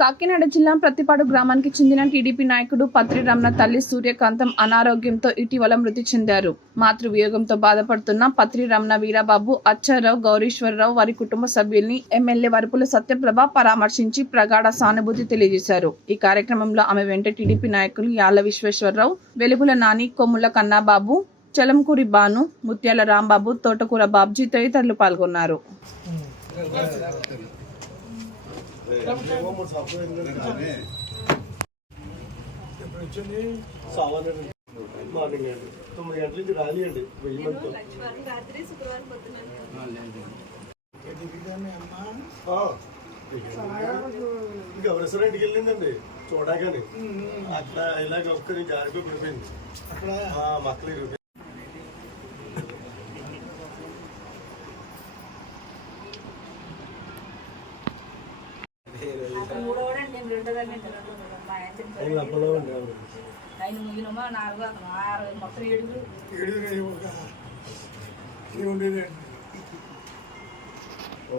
కాకినాడ జిల్లా ప్రతిపాడు గ్రామానికి చెందిన టీడీపీ నాయకుడు పత్రి రమణ తల్లి సూర్యకాంతం అనారోగ్యంతో ఇటీవల మృతి చెందారు. మాతృవియోగంతో బాధపడుతున్న పత్రి రమణ వీరబాబు అచ్చారావు గౌరీశ్వరరావు వారి కుటుంబ సభ్యుల్ని ఎమ్మెల్యే వరపుల సత్యప్రభ పరామర్శించి ప్రగాఢ సానుభూతి తెలియజేశారు. ఈ కార్యక్రమంలో ఆమె వెంట టీడీపీ నాయకులు యాళ్ళ విశ్వేశ్వరరావు వెలుగుల నాని కొమ్ముల కన్నాబాబు చలంకూరి బాను ముత్యాల రాంబాబు తోటకూర బాబ్జీ తదితరులు పాల్గొన్నారు. ఎప్పుడు వచ్చింది? సావాలండి మార్నింగ్ అండి తొమ్మిది గంటల నుంచి రాలి అండి వెయ్యి మందితో రెస్టారెంట్కి వెళ్ళిందండి చూడగానే అట్లా ఇలాగ ఒక్కరి జారిపోయి పడిపోయింది అక్కడ మక్కలు ఆయన ఆయన చనిపోయాడు. లబ్బలో అండి ఆవిడ. ముగినమా నాలుగు అతను ఆరు మొత్తం ఏడుగురు ఓ